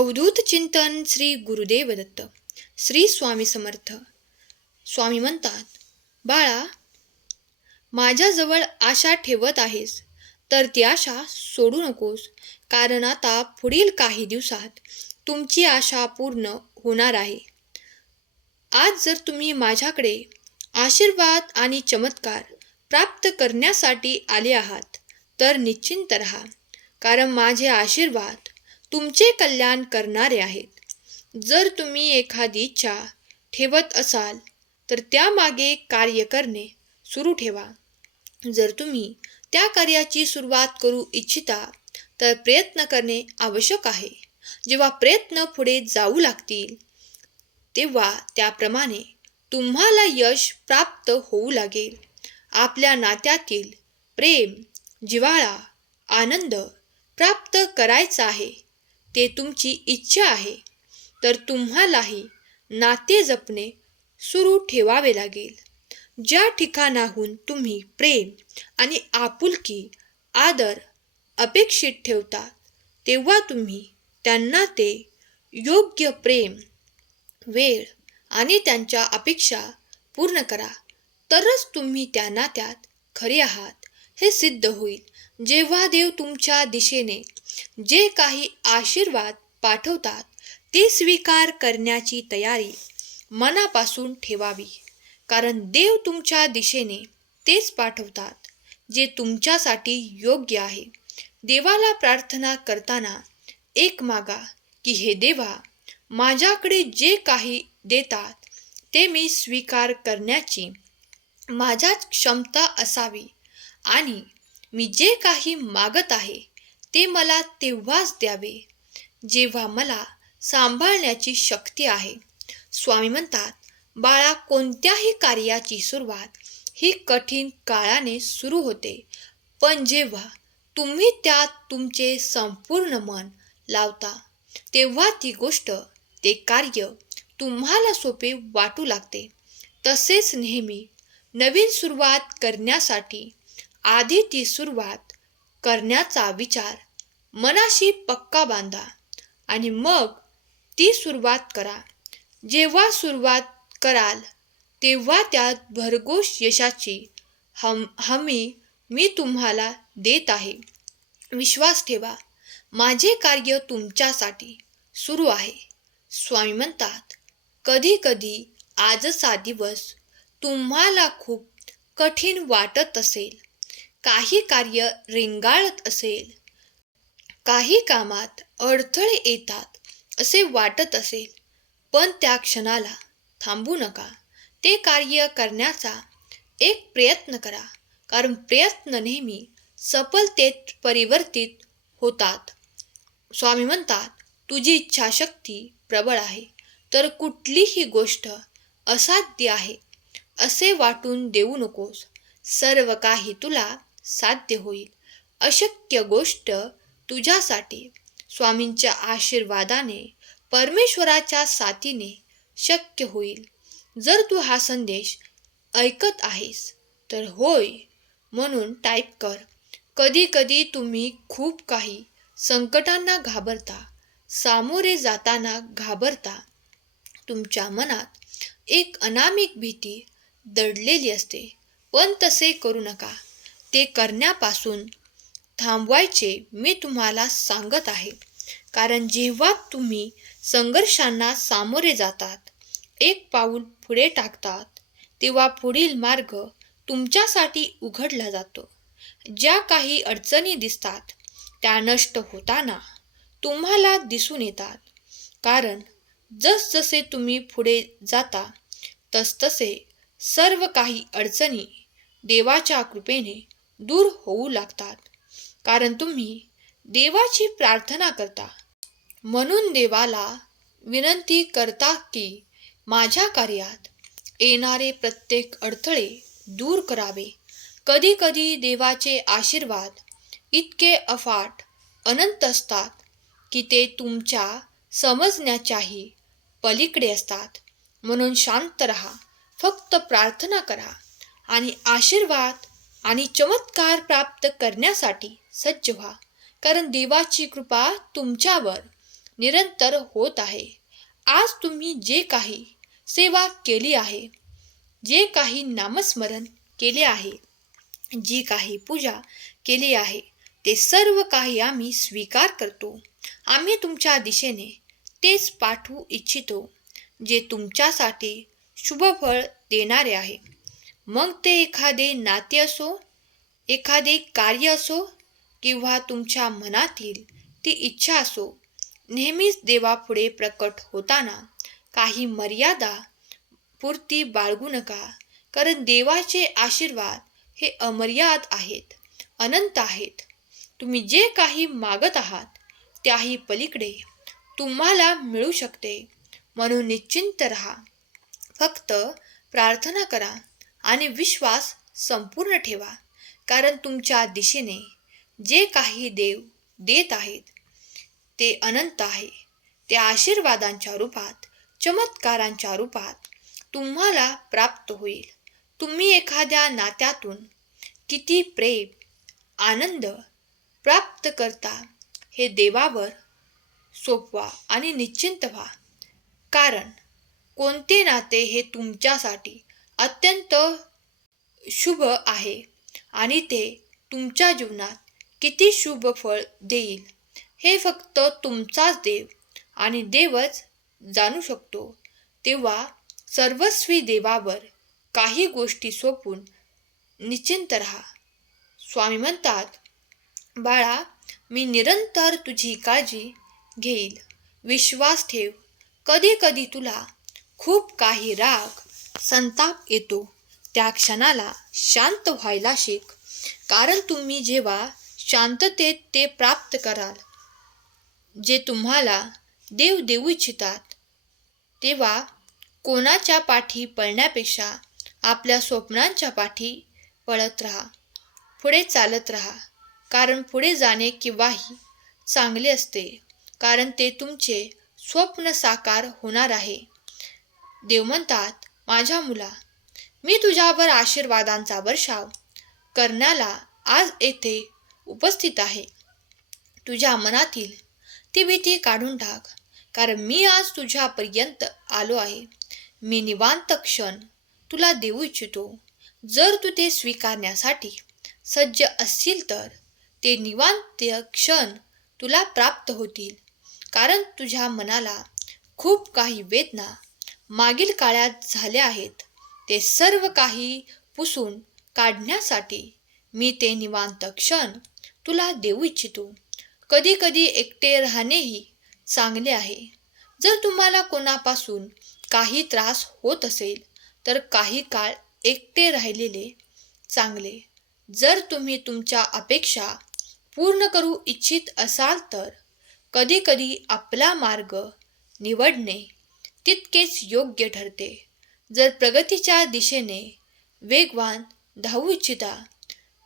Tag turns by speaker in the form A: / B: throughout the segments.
A: अवधूत चिंतन श्री गुरुदेव दत्त. श्री स्वामी समर्थ. स्वामी म्हणतात बाळा माझ्याजवळ आशा ठेवत आहेस तर ती आशा सोडू नकोस कारण आता पुढील काही दिवसात तुमची आशा पूर्ण होणार आहे. आज जर तुम्ही माझ्याकडे आशीर्वाद आणि चमत्कार प्राप्त करण्यासाठी आले आहात तर निश्चिंत राहा कारण माझे आशीर्वाद तुमचे कल्याण करणारे आहेत. जर तुम्ही एखादी इच्छा ठेवत असाल तर त्यामागे कार्य करणे सुरू ठेवा. जर तुम्ही त्या कार्याची सुरुवात करू इच्छिता तर प्रयत्न करणे आवश्यक आहे. जेव्हा प्रयत्न पुढे जाऊ लागतील तेव्हा त्याप्रमाणे तुम्हाला यश प्राप्त होऊ लागेल. आपल्या नात्यातील प्रेम जिव्हाळा आनंद प्राप्त करायचा आहे. ते तुमची इच्छा आहे. तर तुम्हालाही नाते जपणे सुरू ठेवावे लागेल. ज्या ठिकाणाहून तुम्ही प्रेम आणि आपुलकी आदर अपेक्षित ठेवता तेव्हा तुम्ही त्यांना ते योग्य प्रेम वेळ आणि त्यांच्या अपेक्षा पूर्ण करा. तरच तुम्ही त्या नात्यात खरे आहात. हे सिद्ध होईल. जेव्हा देव तुमच्या दिशेने जे काही आशीर्वाद पाठवतात ते स्वीकार करण्याची तयारी मनापासून ठेवावी. कारण देव तुमच्या दिशेने तेच पाठवतात जे तुमच्यासाठी योग्य आहे. देवाला प्रार्थना करताना एक मागा की हे देवा माझ्याकडे जे काही देतात ते मी स्वीकार करण्याची माझ्याच क्षमता असावी आणि मी जे काही मागत आहे ते मला तेव्हाच द्यावे जेव्हा मला सांभाळण्याची शक्ती आहे. स्वामी म्हणतात बाळा कोणत्याही कार्याची सुरुवात ही कठीण काळाने सुरू होते. पण जेव्हा तुम्ही त्यात तुमचे संपूर्ण मन लावता तेव्हा ती गोष्ट ते कार्य तुम्हाला सोपे वाटू लागते. तसेच नेहमी नवीन सुरुवात करण्यासाठी आधी ती सुरुवात करण्याचा विचार. मनाशी पक्का बांधा आणि मग ती सुरुवात करा. जेव्हा सुरुवात कराल तेव्हा त्यात भरघोस यशाची हम हमी मी तुम्हाला देत आहे. विश्वास ठेवा माझे कार्य तुमच्यासाठी सुरू आहे. स्वामी म्हणतात कधी कधी आजचा दिवस तुम्हाला खूप कठीण वाटत असेल. काही कार्य रेंगाळत असेल काही कामात अडथळे येतात असे वाटत असेल पण त्या क्षणाला थांबू नका. ते कार्य करण्याचा एक प्रयत्न करा कारण प्रयत्न नेहमी सफलतेत परिवर्तित होतात. स्वामी म्हणतात तुझी इच्छाशक्ती प्रबळ आहे तर कुठलीही गोष्ट असाध्य आहे असे वाटून देऊ नकोस. सर्व काही तुला साध्य होईल. अशक्य गोष्ट तुझ्यासाठी. स्वामींच्या आशीर्वादाने परमेश्वराच्या साथीने शक्य होईल. जर तू हा संदेश ऐकत आहेस तर होय म्हणून टाईप कर. कधी कधी तुम्ही खूप काही संकटांना घाबरता सामोरे जाताना घाबरता तुमच्या मनात एक अनामिक भीती दडलेली असते. पण तसे करू नका. ते करण्यापासून थांबवायचे मी तुम्हाला सांगत आहे. कारण जेव्हा तुम्ही संघर्षांना सामोरे जातात एक पाऊल पुढे टाकतात तेव्हा पुढील मार्ग तुमच्यासाठी उघडला जातो. ज्या काही अडचणी दिसतात त्या नष्ट होताना तुम्हाला दिसून येतात. कारण जसजसे तुम्ही पुढे जाता तसतसे सर्व काही अडचणी देवाच्या कृपेने दूर होऊ लागतात. कारण तुम्ही देवाची प्रार्थना करता. म्हणून देवाला विनंती करता की माझ्या कार्यात येणारे प्रत्येक अडथळे दूर करावे. कधी कधी देवाचे आशीर्वाद इतके अफाट अनंत असतात की ते तुमच्या समजण्याच्याही पलीकडे असतात. म्हणून शांत रहा फक्त प्रार्थना करा आणि आशीर्वाद आणि चमत्कार प्राप्त करण्यासाठी सज्ज व्हा. कारण देवाची कृपा तुमच्यावर निरंतर होत आहे. आज तुम्ही जे काही सेवा केली आहे जे काही नामस्मरण केले आहे जी काही पूजा केली आहे ते सर्व काही आम्ही स्वीकार करतो. आम्ही तुमच्या दिशेने तेच पाठवू इच्छितो जे तुमच्यासाठी शुभफळ देणारे आहे. मग ते एखादे नाते असो एखादे कार्य असो किंवा तुमच्या मनातील ती इच्छा असो नेहमीच देवापुढे प्रकट होताना काही मर्यादा पूर्ती बाळगू नका कारण देवाचे आशीर्वाद हे अमर्याद आहेत अनंत आहेत. तुम्ही जे काही मागत आहात त्याही पलीकडे तुम्हाला मिळू शकते. म्हणून निश्चिंत रहा. फक्त प्रार्थना करा. आणि विश्वास संपूर्ण ठेवा. कारण तुमच्या दिशेने जे काही देव देत आहेत ते अनंत आहे. ते आशीर्वादांच्या रूपात चमत्कारांच्या रूपात तुम्हाला प्राप्त होईल. तुम्ही एखाद्या नात्यातून किती प्रेम आनंद प्राप्त करता हे देवावर सोपवा आणि निश्चिंत व्हा. कारण कोणते नाते हे तुमच्यासाठी अत्यंत शुभ आहे आणि ते तुमच्या जीवनात किती शुभ फळ देईल हे फक्त तुमचाच देव आणि देवच जाणू शकतो. तेव्हा सर्वस्वी देवावर काही गोष्टी सोपून निश्चिंत राहा. स्वामी म्हणतात बाळा मी निरंतर तुझी काळजी घेईल. विश्वास ठेव. कधी कधी तुला खूप काही राग संताप येतो. त्या क्षणाला शांत व्हायला शिक. कारण तुम्ही जेव्हा शांततेत ते प्राप्त कराल जे तुम्हाला देव देऊ इच्छितात तेव्हा कोणाच्या पाठी पळण्यापेक्षा आपल्या स्वप्नांच्या पाठी पळत राहा. पुढे चालत राहा. कारण पुढे जाणे किंवाही चांगले असते. कारण ते तुमचे स्वप्न साकार होणार आहे. देव म्हणतात माझ्या मुला मी तुझ्यावर आशीर्वादांचा वर्षाव. करण्याला आज येथे उपस्थित आहे. तुझ्या मनातील ती भीती काढून टाक कारण मी आज तुझ्यापर्यंत आलो आहे. मी निवांत क्षण तुला देऊ इच्छितो. जर तू ते स्वीकारण्यासाठी सज्ज असशील तर ते निवांत क्षण तुला प्राप्त होतील कारण तुझ्या मनाला खूप काही वेदना मागील काळात झाल्या आहेत. ते सर्व काही पुसून काढण्यासाठी मी ते निवांत क्षण तुला देऊ इच्छितो. कधी कधी एकटे राहणेही चांगले आहे. जर तुम्हाला कोणापासून काही त्रास होत असेल तर काही काळ एकटे राहिलेले चांगले. जर तुम्ही तुमच्या अपेक्षा पूर्ण करू इच्छित असाल तर कधीकधी आपला मार्ग निवडणे तितकेच योग्य ठरते. जर प्रगतीच्या दिशेने वेगवान धावू इच्छिता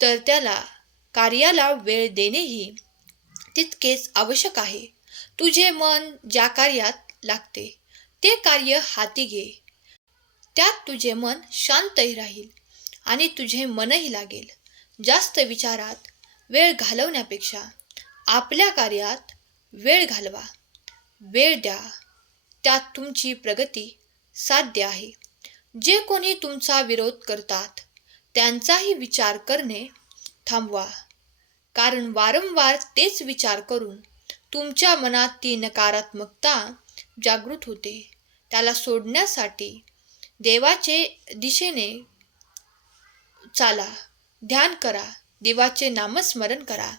A: तर त्याला कार्याला वेळ देणेही तितकेच आवश्यक आहे. तुझे मन ज्या कार्यात लागते ते कार्य हाती घे. त्यात तुझे मन शांतही राहील आणि तुझे मनही लागेल. जास्त विचारात वेळ घालवण्यापेक्षा आपल्या कार्यात वेळ घालवा. वेळ द्या. त्यात तुमची प्रगती साध्य आहे. जे कोणी तुमचा विरोध करतात त्यांचाही विचार करणे थांबवा. कारण वारंवार तेच विचार करून तुमच्या मनात ती नकारात्मकता जागृत होते. त्याला सोडण्यासाठी देवाचे दिशेने चाला ध्यान करा देवाचे नामस्मरण करा.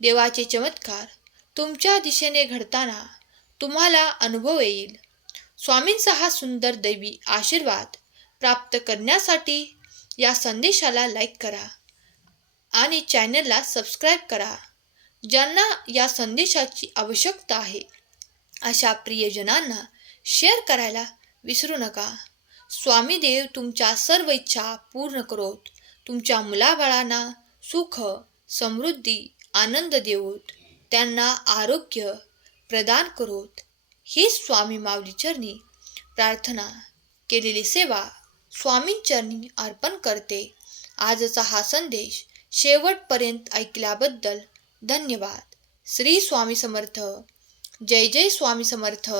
A: देवाचे चमत्कार तुमच्या दिशेने घडताना तुम्हाला अनुभव येईल. स्वामींचा हा सुंदर दैवी आशीर्वाद प्राप्त करण्यासाठी या संदेशाला लाईक करा आणि चॅनलला सबस्क्राईब करा. ज्यांना या संदेशाची आवश्यकता आहे अशा प्रियजनांना शेअर करायला विसरू नका. स्वामी देव तुमच्या सर्व इच्छा पूर्ण करोत. तुमच्या मुलाबाळांना सुख समृद्धी आनंद देऊत. त्यांना आरोग्य प्रदान करोत. ही स्वामी माऊली चरणी प्रार्थना केलेली सेवा स्वामींचरणी अर्पण करते. आजचा हा संदेश शेवटपर्यंत ऐकल्याबद्दल धन्यवाद. श्री स्वामी समर्थ. जय जय स्वामी समर्थ.